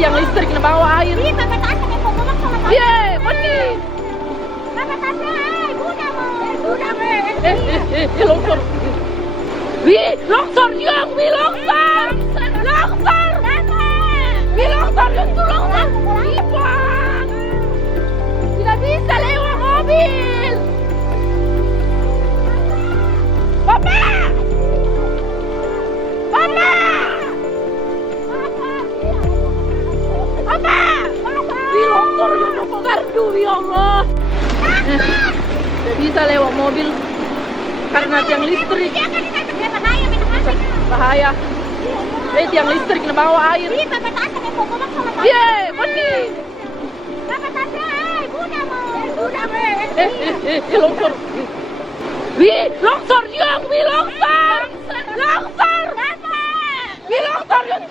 tiang listrik na bawa air. Ih, mataas na may pumulak sa mata. Ye, pati. Mataas na, ay, buda mo. Buda mo. Longsor. Wi, longsor yung, wi longsor. Longsor. Wi longsor yung tulong sa ipan. Tidak bisa lewat mobil. Papa. Papa. Papa. Wi longsor yung gardu, ya Allah. Tidak bisa lewat mobil karena tiang listrik. Bahaya. Tiang listrik na bawa air. Ih, mataas na may pumulak sa mata. Ye, pati. Mataas na, ay, buda mo. Buda mo. Longsor. Wi, longsor yung, wi longsor. Longsor. Wi longsor yung